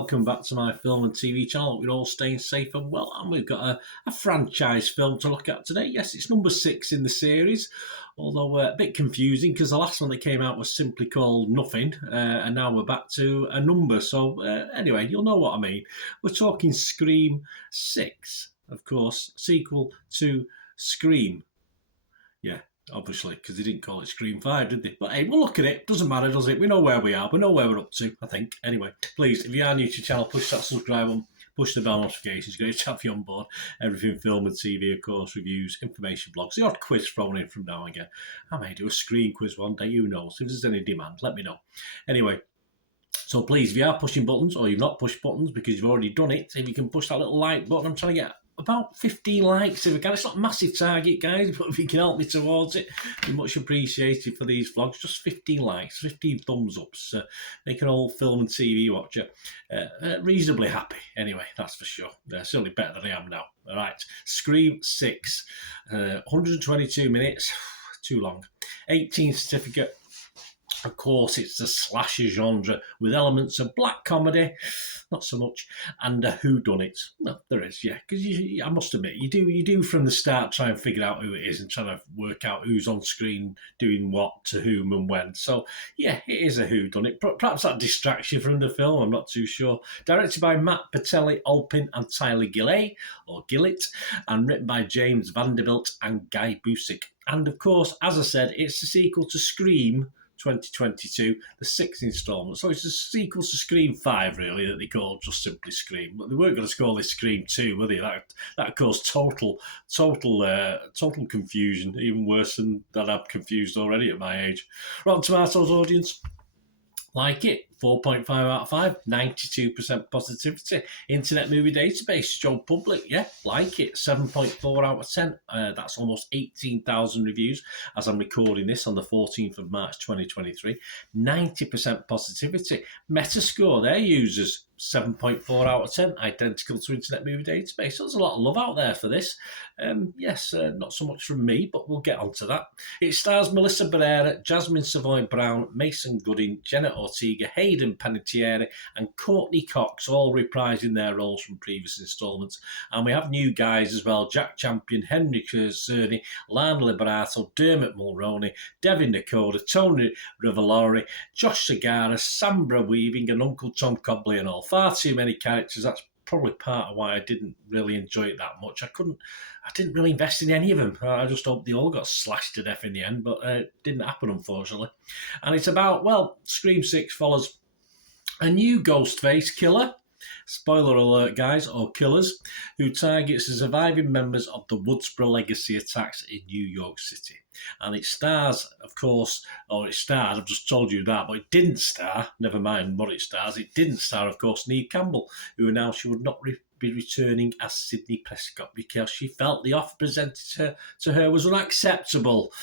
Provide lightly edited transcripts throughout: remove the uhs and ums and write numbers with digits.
welcome back to my film and TV channel. We're all staying safe and well, and we've got a franchise film to look at today. Yes, it's number 6 in the series, although a bit confusing because the last one that came out was simply called Nothing, and now we're back to a number. So anyway, you'll know what I mean. We're talking Scream 6, of course, sequel to Scream. Yeah. Obviously, because they didn't call it Scream 5, did they? But hey, we'll look at it. Doesn't matter, does it? We know where we are. We know where we're up to, I think. Anyway, please, if you are new to the channel, push that subscribe button, push the bell notifications. Great to have you on board. Everything film and TV, of course, reviews, information blogs, the odd quiz thrown in from now and again. I may do a Scream quiz one day, who knows? If there's any demand, let me know. Anyway, so please, if you are pushing buttons or you've not pushed buttons because you've already done it, if you can push that little like button, I'm trying to get about 15 likes if we can. It's not a massive target, guys, but if you can help me towards it, it'd be much appreciated for these vlogs. Just 15 likes, 15 thumbs ups, make an old film and TV watcher reasonably happy. Anyway, that's for sure. Certainly better than I am now. All right, Scream 6, 122 minutes, too long. 18 certificate. Of course, it's the slasher genre with elements of black comedy, not so much, and a whodunit. Well, there is, yeah, because I must admit, you do from the start try and figure out who it is and trying to work out who's on screen doing what to whom and when. So, yeah, it is a whodunit. Perhaps that distracts you from the film, I'm not too sure. Directed by Matt Patelli, Alpin and Tyler Gillett, and written by James Vanderbilt and Guy Busick. And, of course, as I said, it's the sequel to Scream 2022, the 6th instalment. So it's a sequel to Scream 5, really, that they called just simply Scream. But they weren't going to call this Scream 2, were they? That caused total confusion, even worse than that I'm confused already at my age. Rotten Tomatoes audience, like it. 4.5 out of 5, 92% positivity. Internet Movie Database, Joe Public, yeah, like it. 7.4 out of 10. That's almost 18,000 reviews as I'm recording this on the 14th of March 2023. 90% positivity. Metascore, their users, 7.4 out of 10, identical to Internet Movie Database. So there's a lot of love out there for this. Yes, not so much from me, but we'll get on to that. It stars Melissa Barrera, Jasmine Savoy Brown, Mason Gooding, Jenna Ortega, Hayden Panettiere and Courtney Cox, all reprising their roles from previous instalments. And we have new guys as well: Jack Champion, Henry Cerny, Lana Liberato, Dermot Mulroney, Devin Nakoda, Tony Revolori, Josh Segarra, Sambra Weaving and Uncle Tom Cobley and all. Far too many characters. That's probably part of why I didn't really enjoy it that much. I didn't really invest in any of them. I just hope they all got slashed to death in the end, but it didn't happen, unfortunately. And it's about, well, Scream 6 follows a new Ghostface killer, spoiler alert, guys, or killers, who targets the surviving members of the Woodsboro Legacy attacks in New York City. And it stars, of course, I've just told you that, but it didn't star, never mind what it stars, it didn't star, of course, Neve Campbell, who announced she would not be returning as Sidney Prescott because she felt the offer presented to her was unacceptable.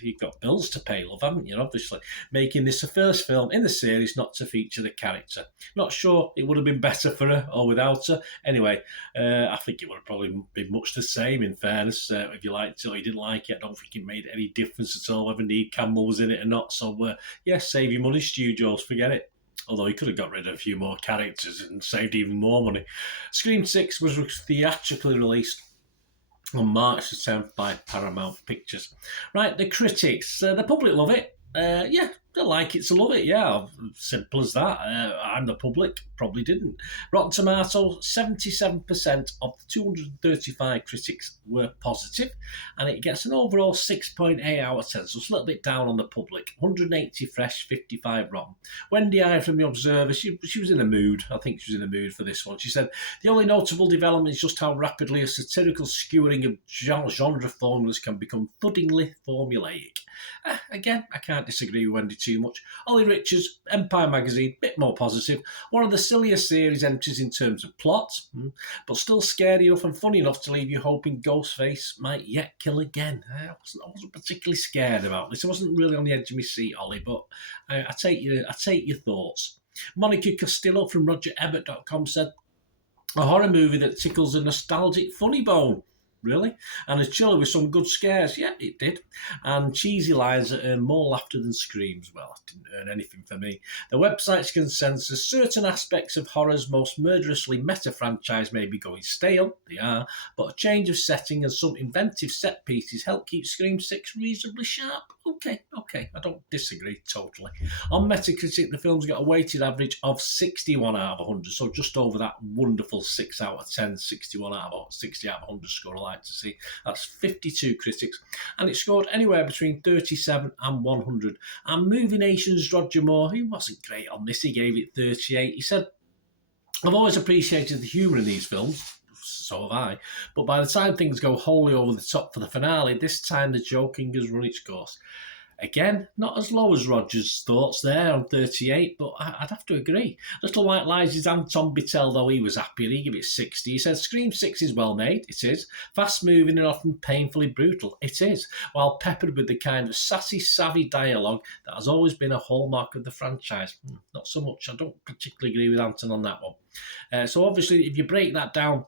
You've got bills to pay, love, haven't you, obviously. Making this the first film in the series not to feature the character. Not sure it would have been better for her or without her. Anyway, I think it would have probably been much the same, in fairness. If you liked it or you didn't like it, I don't think it made any difference at all whether Neve Campbell was in it or not. So, yeah, save your money, studios, forget it. Although he could have got rid of a few more characters and saved even more money. Scream 6 was theatrically released on March the 10th by Paramount Pictures. Right, the critics, the public love it. Yeah, they like it to love it, yeah, simple as that. I'm the public, probably didn't. Rotten Tomatoes, 77% of the 235 critics were positive, and it gets an overall 6.8 out of 10, so it's a little bit down on the public. 180 fresh, 55 rotten. Wendy I from The Observer, she was in a mood. I think she was in a mood for this one. She said, the only notable development is just how rapidly a satirical skewering of genre formulas can become thuddingly formulaic. Again, I can't disagree with Wendy too much. Ollie Richards, Empire Magazine, bit more positive. One of the sillier series entries in terms of plot, but still scary enough and funny enough to leave you hoping Ghostface might yet kill again. I wasn't particularly scared about this. I wasn't really on the edge of my seat, Ollie, but I take your thoughts. Monica Costello from RogerEbert.com said, a horror movie that tickles a nostalgic funny bone. Really? And a chiller with some good scares. Yeah, it did. And cheesy lines that earn more laughter than screams. Well, it didn't earn anything for me. The website's consensus: certain aspects of horror's most murderously meta franchise may be going stale. They are. But a change of setting and some inventive set pieces help keep Scream 6 reasonably sharp. Okay. I don't disagree totally. On Metacritic, the film's got a weighted average of 61 out of 100, so just over that wonderful 6 out of 10, 61 out of 60 out of 100 score I like to see. That's 52 critics, and it scored anywhere between 37 and 100. And Movie Nation's Roger Moore, he wasn't great on this, he gave it 38. He said, "I've always appreciated the humour in these films, so have I, but by the time things go wholly over the top for the finale, this time the joking has run its course." Again, not as low as Roger's thoughts there on 38, but I'd have to agree. Little White Lies' Anton Bitel, though, he was happier. He gave it 60. He said, "Scream 6 is well made." It is. Fast-moving and often painfully brutal. It is. While peppered with the kind of sassy, savvy dialogue that has always been a hallmark of the franchise. Not so much. I don't particularly agree with Anton on that one. So obviously, if you break that down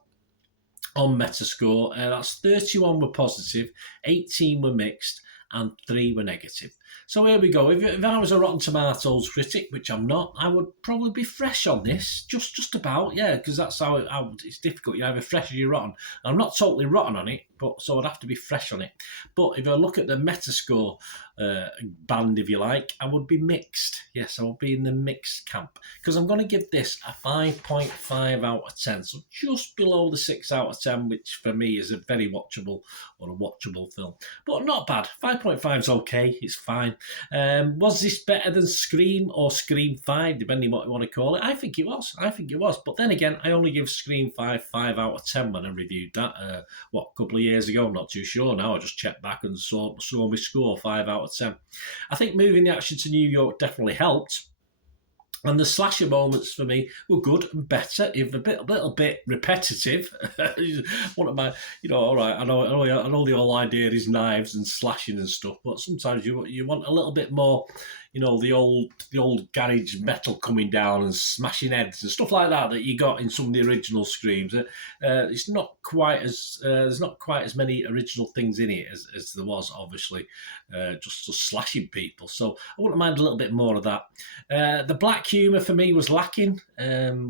on Metascore, that's 31 were positive, 18 were mixed, and 3 were negative. So here we go. If I was a Rotten Tomatoes critic, which I'm not, I would probably be fresh on this, just about, yeah, because that's how it's difficult. You're either fresh or you're rotten. I'm not totally rotten on it, but so I'd have to be fresh on it. But if I look at the Metascore band, if you like, I would be mixed. Yes, I would be in the mixed camp, because I'm going to give this a 5.5 out of 10, so just below the 6 out of 10, which for me is a very watchable or a watchable film. But not bad. 5.5 is okay. It's fine. Was this better than Scream or Scream 5, depending what you want to call it? I think it was. But then again, I only give Scream 5 out of 10 when I reviewed that, a couple of years ago. I'm not too sure now. I just checked back and saw my score, 5 out of 10. I think moving the action to New York definitely helped. And the slasher moments for me were good and better, if a little bit repetitive. One of my, all right, I know the whole idea is knives and slashing and stuff, but sometimes you want a little bit more, the old garage metal coming down and smashing heads and stuff like that you got in some of the original Screams. It's not quite as there's not quite as many original things in it as there was, obviously, just slashing people. So I wouldn't mind a little bit more of that. The black humour for me was lacking,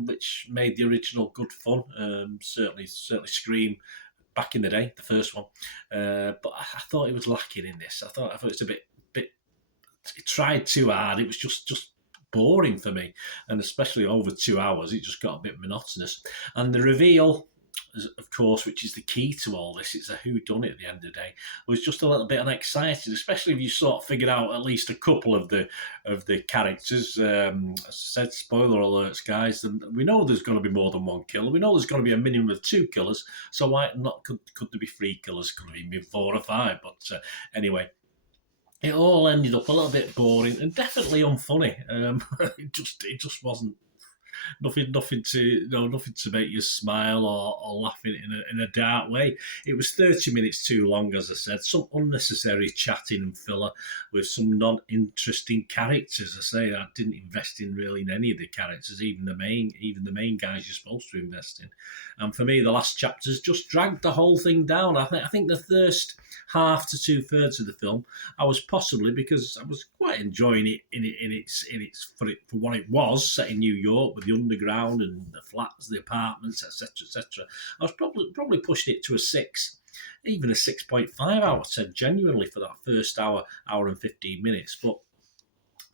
which made the original good fun. Certainly Scream back in the day, the first one, but I thought it was lacking in this. I thought it's a bit. It tried too hard. It was just boring for me, and especially over 2 hours, it just got a bit monotonous. And the reveal, of course, which is the key to all this, it's a whodunit at the end of the day, was just a little bit unexciting, especially if you sort of figured out at least a couple of the characters. As I said, spoiler alerts, guys. We know there's going to be more than one killer. We know there's going to be a minimum of 2 killers. So why not? Could there be 3 killers? Could there be 4 or 5? But anyway. It all ended up a little bit boring and definitely unfunny. It just wasn't nothing to make you smile or laugh in a dark way. It was 30 minutes too long, as I said. Some unnecessary chatting and filler with some non-interesting characters. I say I didn't invest in any of the characters, even the main guys you're supposed to invest in. And for me, the last chapters just dragged the whole thing down. I think the first half to 2/3 of the film, I was possibly, because I was quite enjoying it for what it was, set in New York with the underground and the flats, the apartments, etc. I was probably pushing it to a 6, even a 6.5 out of 10, genuinely, for that first hour and 15 minutes. But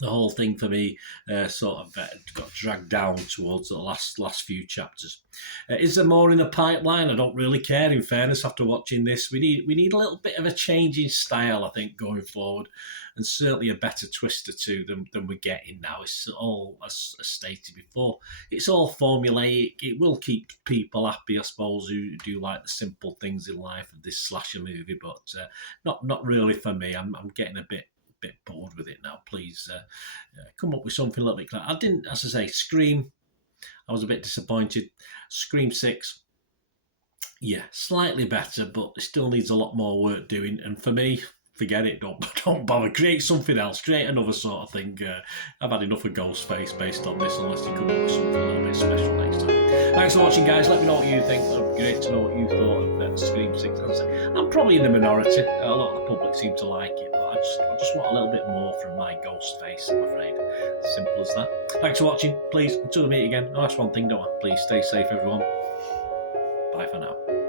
the whole thing for me sort of got dragged down towards the last few chapters. Is there more in the pipeline? I don't really care, in fairness, after watching this. We need a little bit of a change in style, I think, going forward, and certainly a better twist or two than we're getting now. It's all, as stated before, it's all formulaic. It will keep people happy, I suppose, who do like the simple things in life of this slasher movie, but not really for me. I'm getting a bit bored with it now. Please come up with something a little bit clear. I didn't, as I say, Scream, I was a bit disappointed. Scream 6, yeah, slightly better, but it still needs a lot more work doing. And for me, forget it. Don't bother. Create something else. Create another sort of thing. I've had enough of Ghostface based on this, unless you come up with something a little bit special next time. Thanks for watching, guys. Let me know what you think. It would be great to know what you thought of Scream 6. I'm probably in the minority. A lot of the public seem to like it, but I just want a little bit more from my Ghostface, I'm afraid. Simple as that. Thanks for watching. Please, until we meet again, I'll ask one thing, don't I? Please stay safe, everyone. Bye for now.